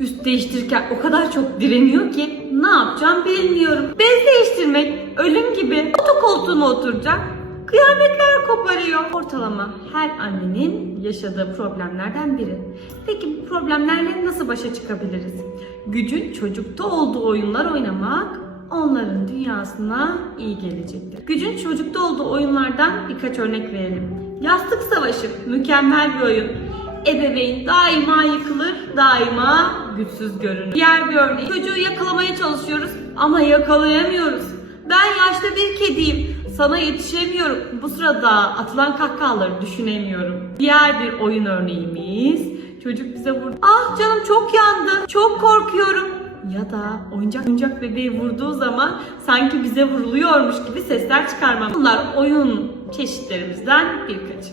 üst değiştirirken o kadar çok direniyor ki ne yapacağım bilmiyorum. Bez değiştirmek ölüm gibi. Otokoltuğuna oturacak. Kıyametler koparıyor. Ortalama her annenin yaşadığı problemlerden biri. Peki bu problemlerle nasıl başa çıkabiliriz? Gücün çocukta olduğu oyunlar oynamak onların dünyasına iyi gelecektir. Gücün çocukta olduğu oyunlardan birkaç örnek verelim. Yastık Savaşı mükemmel bir oyun. Ebeveyn daima yıkılır, daima güçsüz görünür. Diğer bir örnek. Çocuğu yakalamaya çalışıyoruz ama yakalayamıyoruz. Ben yaşlı bir kediyim. Sana yetişemiyorum. Bu sırada atılan kahkahaları düşünemiyorum. Diğer bir oyun örneğimiz. Çocuk bize vurdu. Ah canım çok yandı. Çok korkuyorum. Ya da oyuncak oyuncak bebeği vurduğu zaman sanki bize vuruluyormuş gibi sesler çıkarmam. Bunlar oyun çeşitlerimizden birkaçı.